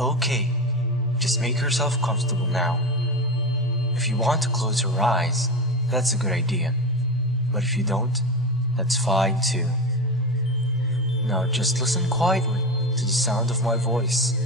Okay, just make yourself comfortable now. If you want to close your eyes, that's a good idea. But if you don't, that's fine too. Now just listen quietly to the sound of my voice.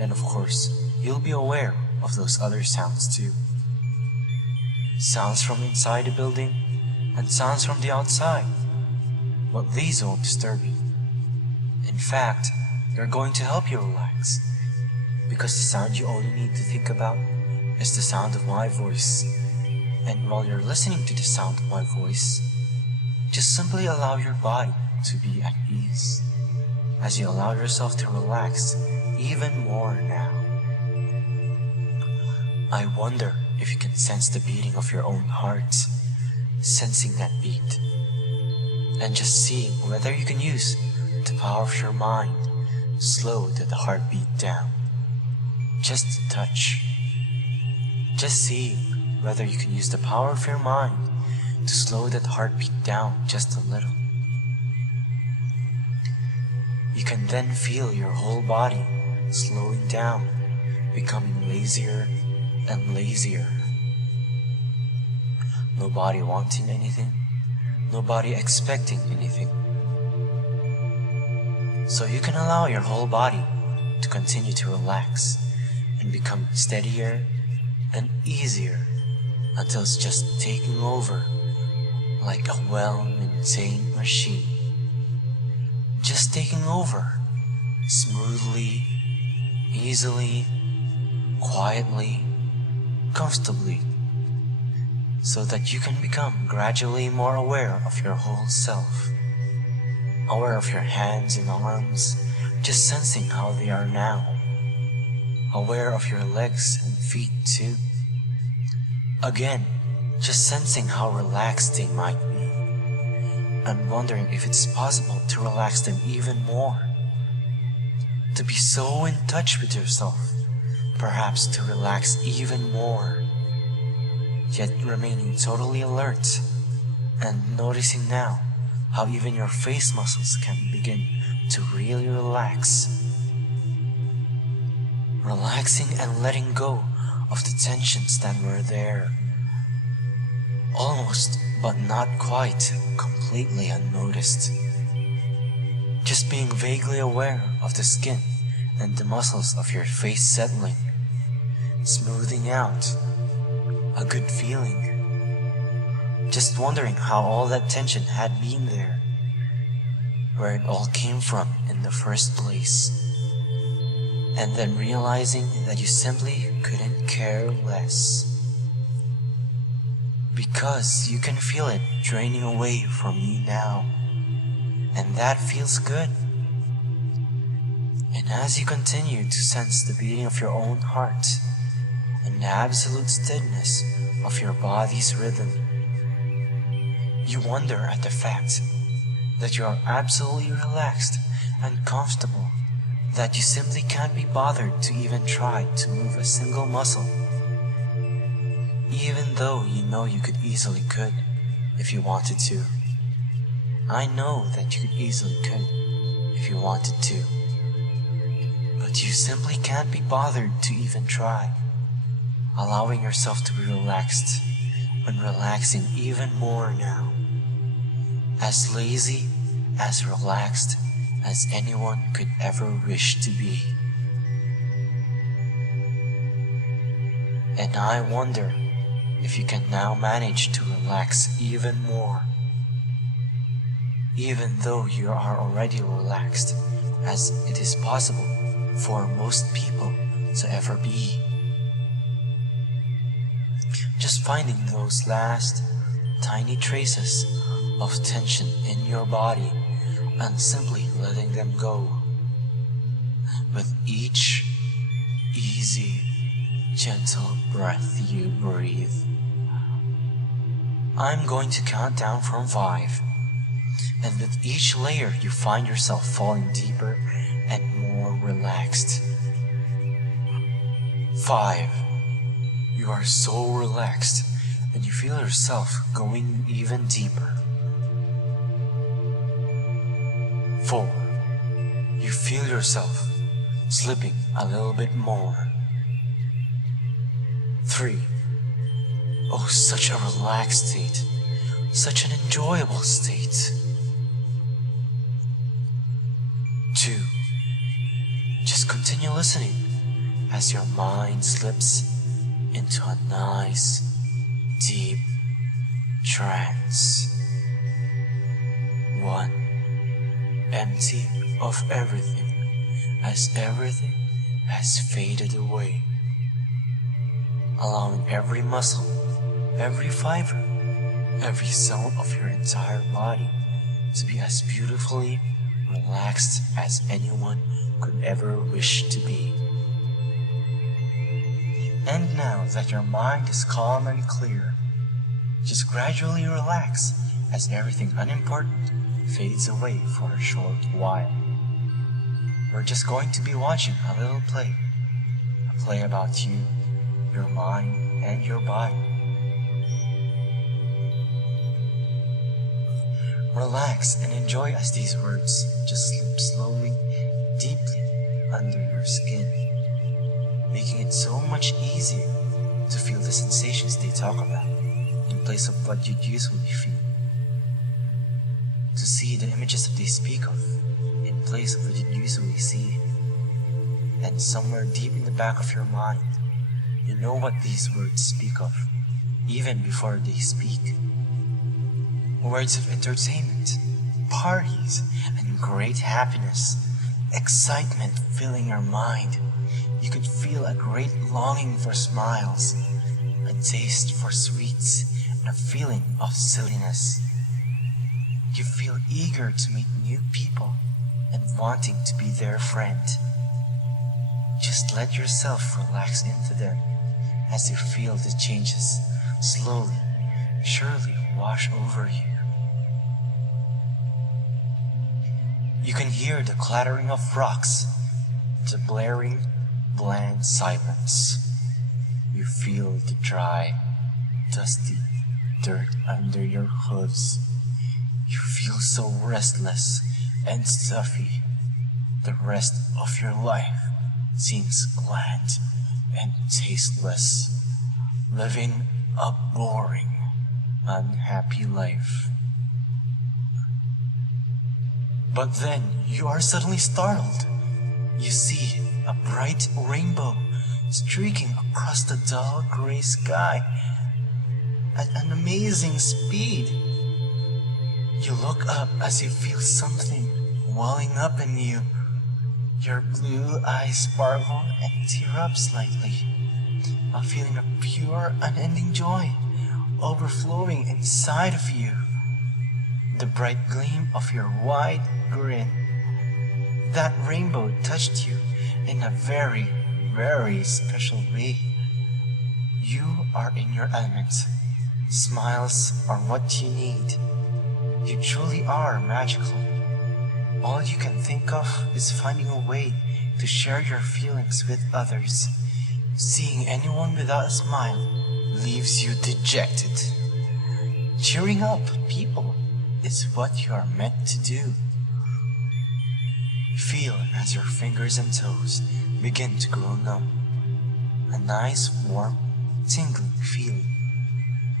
And of course, you'll be aware of those other sounds too. Sounds from inside the building and sounds from the outside. But these won't disturb you. In fact, they're going to help you relax. Because the sound you only need to think about is the sound of my voice. And while you're listening to the sound of my voice, just simply allow your body to be at ease as you allow yourself to relax even more now. I wonder if you can sense the beating of your own heart, sensing that beat, and just seeing whether you can use the power of your mind to slow the heartbeat down. Just a touch. Just seeing whether you can use the power of your mind to slow that heartbeat down just a little. You can then feel your whole body slowing down, becoming lazier and lazier. Nobody wanting anything, nobody expecting anything. So you can allow your whole body to continue to relax and become steadier and easier until it's just taking over like a well-maintained machine. Just taking over smoothly, easily, quietly, comfortably, so that you can become gradually more aware of your whole self, aware of your hands and arms, just sensing how they are now, aware of your legs and feet too. Again, just sensing how relaxed they might be, and wondering if it's possible to relax them even more, to be so in touch with yourself, perhaps to relax even more, yet remaining totally alert and noticing now how even your face muscles can begin to really relax. Relaxing and letting go of the tensions that were there, almost but not quite completely unnoticed. Just being vaguely aware of the skin and the muscles of your face settling, smoothing out, a good feeling. Just wondering how all that tension had been there, where it all came from in the first place. And then realizing that you simply couldn't care less. Because you can feel it draining away from you now. And that feels good. And as you continue to sense the beating of your own heart and the absolute steadiness of your body's rhythm, you wonder at the fact that you are absolutely relaxed and comfortable, that you simply can't be bothered to even try to move a single muscle, even though you know you could if you wanted to. I know that you could if you wanted to, but you simply can't be bothered to even try, allowing yourself to be relaxed and relaxing even more now, as lazy, as relaxed as anyone could ever wish to be. And I wonder if you can now manage to relax even more, even though you are already relaxed, as it is possible for most people to ever be. Just finding those last tiny traces of tension in your body and simply letting them go with each easy, gentle breath you breathe. I'm going to count down from 5, and with each layer you find yourself falling deeper and more relaxed. 5. You are so relaxed and you feel yourself going even deeper. 4. You feel yourself slipping a little bit more. 3. Oh, such a relaxed state, such an enjoyable state. 2. Just continue listening as your mind slips into a nice, deep trance. 1. Empty of everything, as everything has faded away, allowing every muscle, every fiber, every cell of your entire body to be as beautifully relaxed as anyone could ever wish to be. And now that your mind is calm and clear, just gradually relax as everything unimportant fades away for a short while. We're just going to be watching a little play, a play about you, your mind, and your body. Relax and enjoy as these words just slip slowly, deeply under your skin, making it so much easier to feel the sensations they talk about in place of what you'd usually feel. To see the images that they speak of in place of what you'd usually see. And somewhere deep in the back of your mind, you know what these words speak of, even before they speak. Words of entertainment, parties, and great happiness, excitement filling your mind. You could feel a great longing for smiles, a taste for sweets, and a feeling of silliness. You feel eager to meet new people and wanting to be their friend. Just let yourself relax into them as you feel the changes slowly, surely wash over you. You can hear the clattering of rocks, the blaring, bland silence. You feel the dry, dusty dirt under your hooves. You feel so restless and stuffy. The rest of your life seems bland and tasteless, living a boring, unhappy life. But then you are suddenly startled. You see a bright rainbow streaking across the dull gray sky at an amazing speed. You look up as you feel something welling up in you. Your blue eyes sparkle and tear up slightly. A feeling of pure, unending joy overflowing inside of you. The bright gleam of your wide grin. That rainbow touched you in a very, very special way. You are in your element. Smiles are what you need. You truly are magical. All you can think of is finding a way to share your feelings with others. Seeing anyone without a smile leaves you dejected. Cheering up people is what you are meant to do. Feel as your fingers and toes begin to grow numb. A nice, warm, tingling feeling,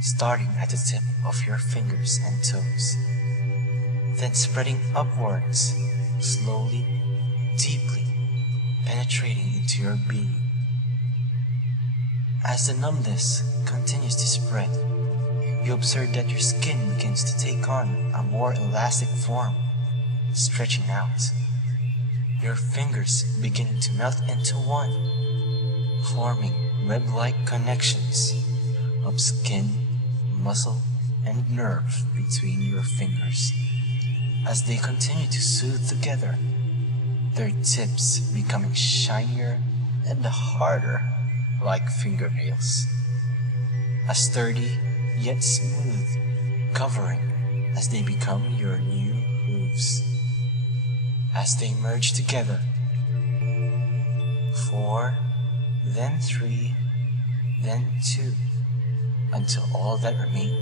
starting at the tip of your fingers and toes, then spreading upwards, slowly, deeply, penetrating into your being. As the numbness continues to spread, you observe that your skin begins to take on a more elastic form, stretching out. Your fingers beginning to melt into one, forming web-like connections of skin, muscle, and nerve between your fingers. As they continue to soothe together, their tips becoming shinier and harder like fingernails. A sturdy yet smooth covering as they become your new hooves. As they merge together, 4, then 3, then 2, until all that remain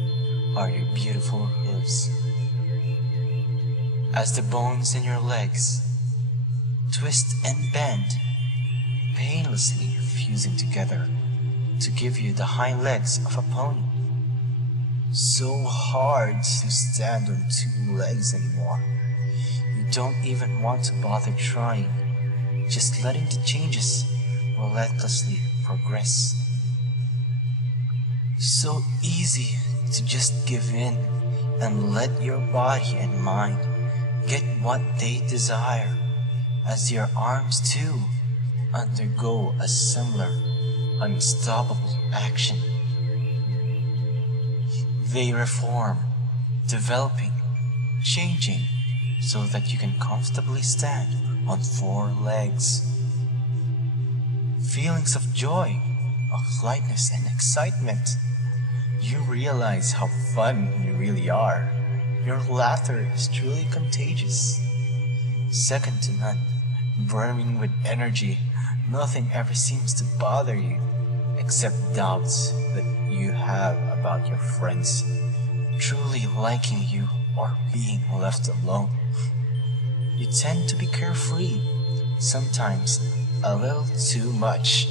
are your beautiful hooves. As the bones in your legs twist and bend painlessly fusing together to give you the hind legs of a pony. So hard to stand on two legs anymore. You don't even want to bother trying, just letting the changes relentlessly progress. So easy to just give in and let your body and mind get what they desire, as your arms too undergo a similar unstoppable action. They reform, developing, changing, so that you can comfortably stand on 4 legs. Feelings of joy, of lightness and excitement. You realize how fun you really are. Your laughter is truly contagious. Second to none, brimming with energy, nothing ever seems to bother you, except doubts that you have about your friends truly liking you or being left alone. You tend to be carefree, sometimes a little too much.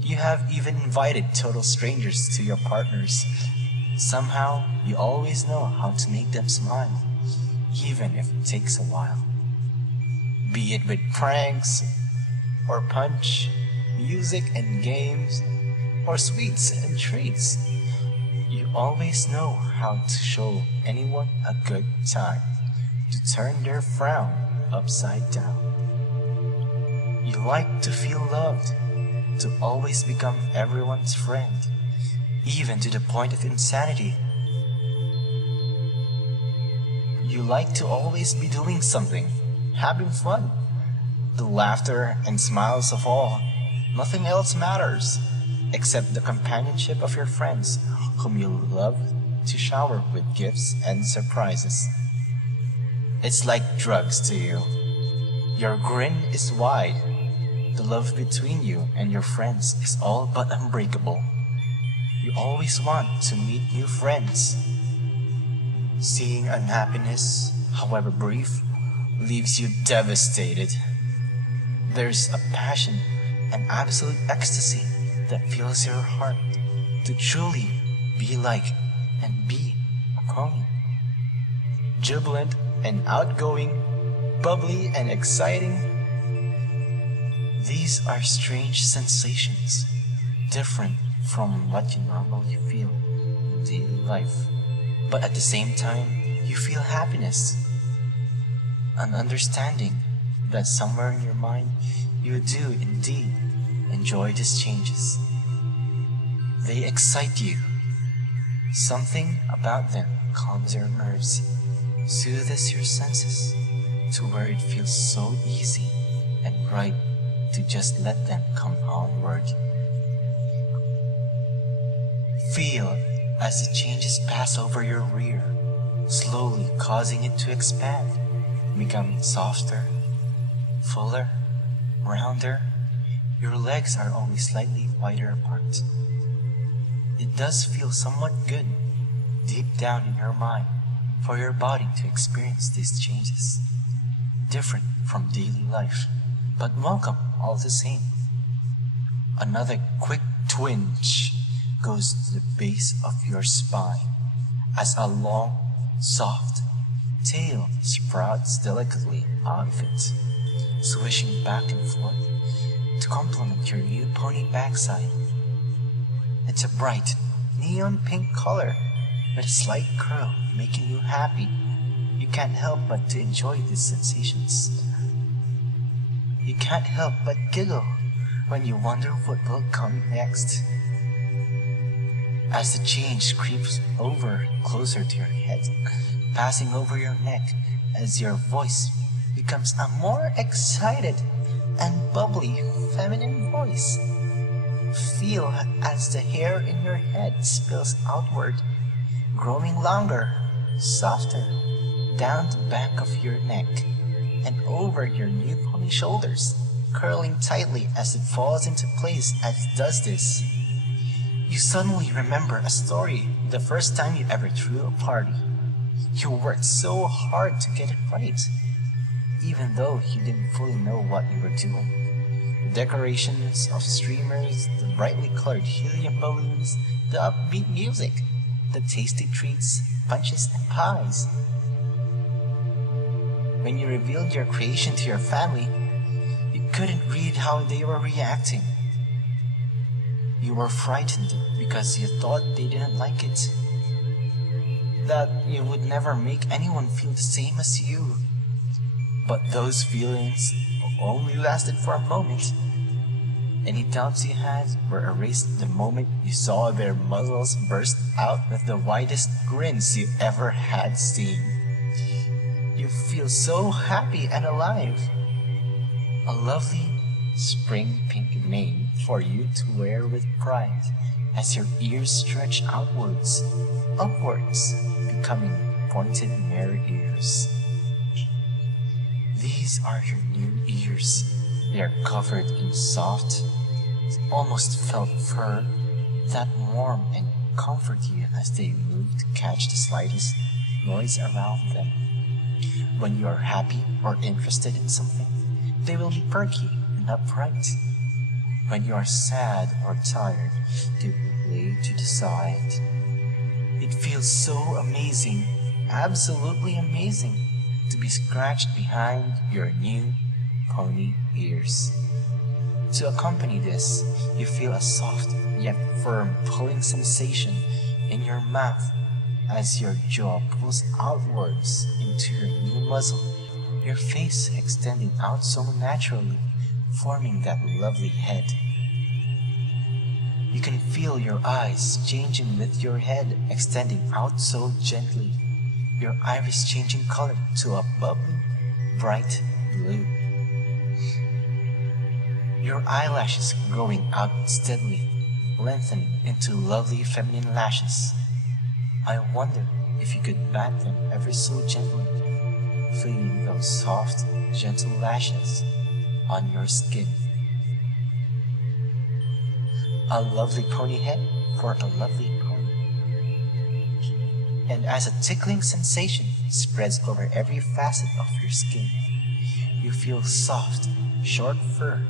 You have even invited total strangers to your partners. Somehow, you always know how to make them smile, even if it takes a while. Be it with pranks, or punch, music and games, or sweets and treats. You always know how to show anyone a good time, to turn their frown upside down. You like to feel loved, to always become everyone's friend, even to the point of insanity. You like to always be doing something, having fun. The laughter and smiles of all, nothing else matters, except the companionship of your friends, whom you love to shower with gifts and surprises. It's like drugs to you. Your grin is wide. The love between you and your friends is all but unbreakable. You always want to meet new friends. Seeing unhappiness, however brief, leaves you devastated. There's a passion, an absolute ecstasy that fills your heart to truly be like and be a pony. Jubilant and outgoing, bubbly and exciting. These are strange sensations, different from what you normally feel in daily life. But at the same time, you feel happiness, an understanding that somewhere in your mind you do indeed enjoy these changes. They excite you. Something about them calms your nerves, soothes your senses, to where it feels so easy and right to just let them come onward. Feel as the changes pass over your rear, slowly causing it to expand, becoming softer, fuller, rounder. Your legs are only slightly wider apart. It does feel somewhat good, deep down in your mind, for your body to experience these changes. Different from daily life, but welcome all the same. Another quick twinge goes to the base of your spine as a long, soft tail sprouts delicately out of it, swishing back and forth to complement your new pony backside. It's a bright, neon pink color with a slight curl making you happy. You can't help but to enjoy these sensations. You can't help but giggle when you wonder what will come next. As the change creeps over closer to your head, passing over your neck as your voice becomes a more excited and bubbly feminine voice. Feel as the hair in your head spills outward, growing longer, softer, down the back of your neck and over your new pony shoulders, curling tightly as it falls into place as it does this. You suddenly remember a story the first time you ever threw a party. You worked so hard to get it right, even though you didn't fully know what you were doing. The decorations of streamers, the brightly colored helium balloons, the upbeat music, the tasty treats, punches, and pies. When you revealed your creation to your family, you couldn't read how they were reacting. You were frightened because you thought they didn't like it, that you would never make anyone feel the same as you. But those feelings only lasted for a moment. Any doubts you had were erased the moment you saw their muzzles burst out with the widest grins you ever had seen. You feel so happy and alive. A lovely spring pink mane for you to wear with pride as your ears stretch outwards, upwards, becoming pointed mare ears. These are your new ears. They are covered in soft, almost felt fur that warm and comfort you as they move to catch the slightest noise around them. When you are happy or interested in something, they will be perky and upright. When you are sad or tired, they will lay to the side. It feels so amazing, absolutely amazing, to be scratched behind your new pony ears. To accompany this, you feel a soft yet firm pulling sensation in your mouth as your jaw pulls outwards into your new muzzle, your face extending out so naturally, forming that lovely head. You can feel your eyes changing with your head extending out so gently, your iris changing color to a bubbly, bright blue. Your eyelashes growing out steadily, lengthening into lovely feminine lashes. I wonder if you could bat them ever so gently, feeling those soft, gentle lashes on your skin. A lovely pony head for a lovely pony. And as a tickling sensation spreads over every facet of your skin, you feel soft, short fur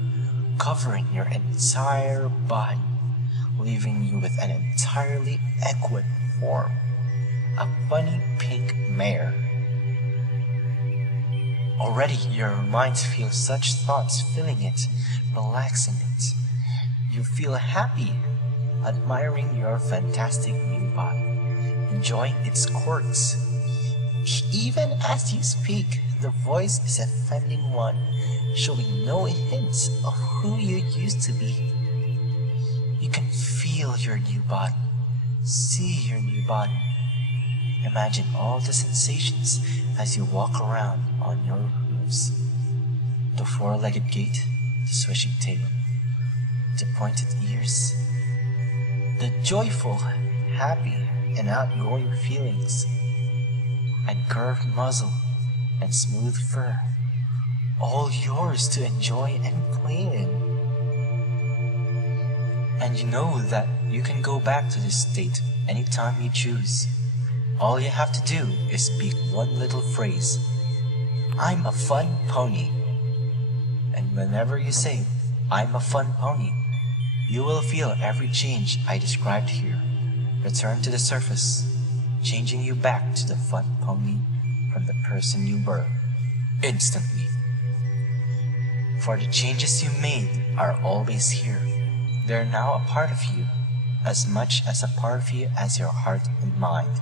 covering your entire body, leaving you with an entirely equine form, a funny pink mare. Already your mind feels such thoughts filling it, relaxing it. You feel happy, admiring your fantastic new body, enjoying its quirks. Even as you speak, the voice is a feminine one, showing no hints of who you used to be. You can feel your new body, see your new body. Imagine all the sensations as you walk around on your hooves. The four-legged gait, the swishing tail, the pointed ears, the joyful, happy, and outgoing feelings, and curved muzzle and smooth fur, all yours to enjoy and play in. And you know that you can go back to this state anytime you choose. All you have to do is speak one little phrase, "I'm a fun pony." And whenever you say, "I'm a fun pony," you will feel every change I described here return to the surface, changing you back to the fun pony from the person you were, instantly. For the changes you made are always here. They're now a part of you, as much as a part of you as your heart and mind.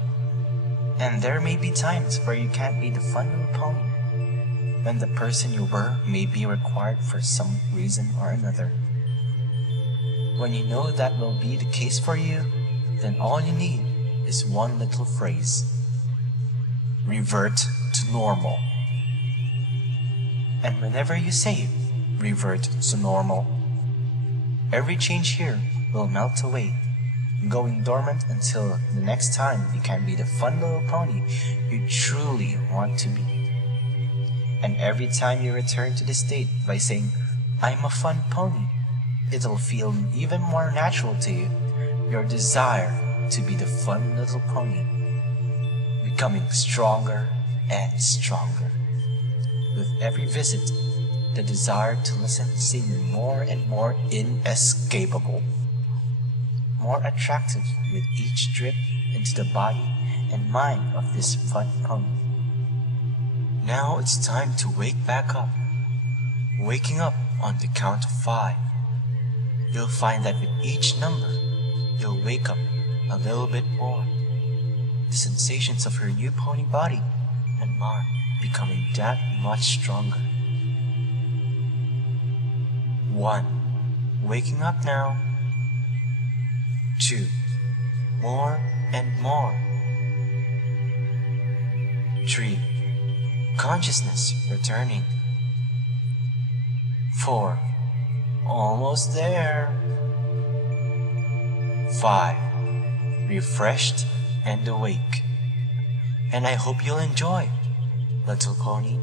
And there may be times where you can't be the fun little pony, when the person you were may be required for some reason or another. When you know that will be the case for you, then all you need is one little phrase: revert to normal. And whenever you say revert to normal, every change here will melt away, going dormant until the next time you can be the fun little pony you truly want to be. And every time you return to this state by saying, "I'm a fun pony," it'll feel even more natural to you, your desire to be the fun little pony, becoming stronger and stronger. With every visit, the desire to listen seemed more and more inescapable, more attractive with each trip into the body and mind of this fun pony. Now it's time to wake back up. Waking up on the count of 5. You'll find that with each number, you'll wake up a little bit more. The sensations of your new pony body and mind becoming that much stronger. 1. Waking up now. 2. More and more. 3. Consciousness returning. 4. Almost there. 5. Refreshed and awake. And I hope you'll enjoy, little pony.